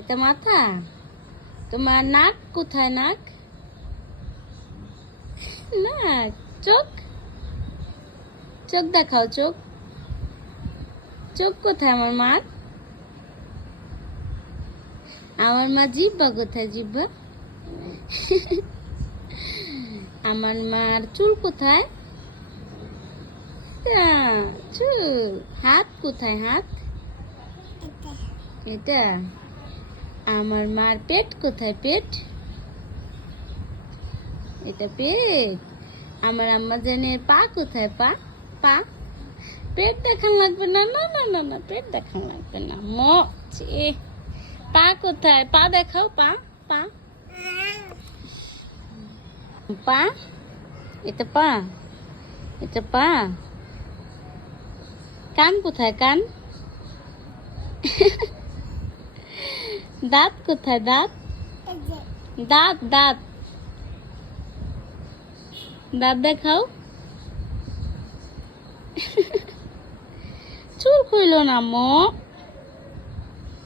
এটা মাথা? তোমার নাক কোথায়? নাক নাক চোখ চোখ দেখাও। চোখ চোখ কোথায় আমার মার? আমার মা জিহ্বা কোথায়? জিহ্বা আমার মার চুল কোথায়? চুল। হাত কোথায়? হাত এটা। আমার মার পেট কোথায়? পেট এটা পেট। আমার আম্মা জানের পা কোথায়? পা পা। পেট দেখান লাগবে না, না না না না, পেট দেখান লাগবে না। মচে পা কোথায়? পা দেখাও। পা পা পা। এটা পা। এটা পা। কান কোথায়? কান। দাঁত কোথায়? দাঁত দাঁত দাঁত দাঁত দেখাও। চুল খুইল না মো।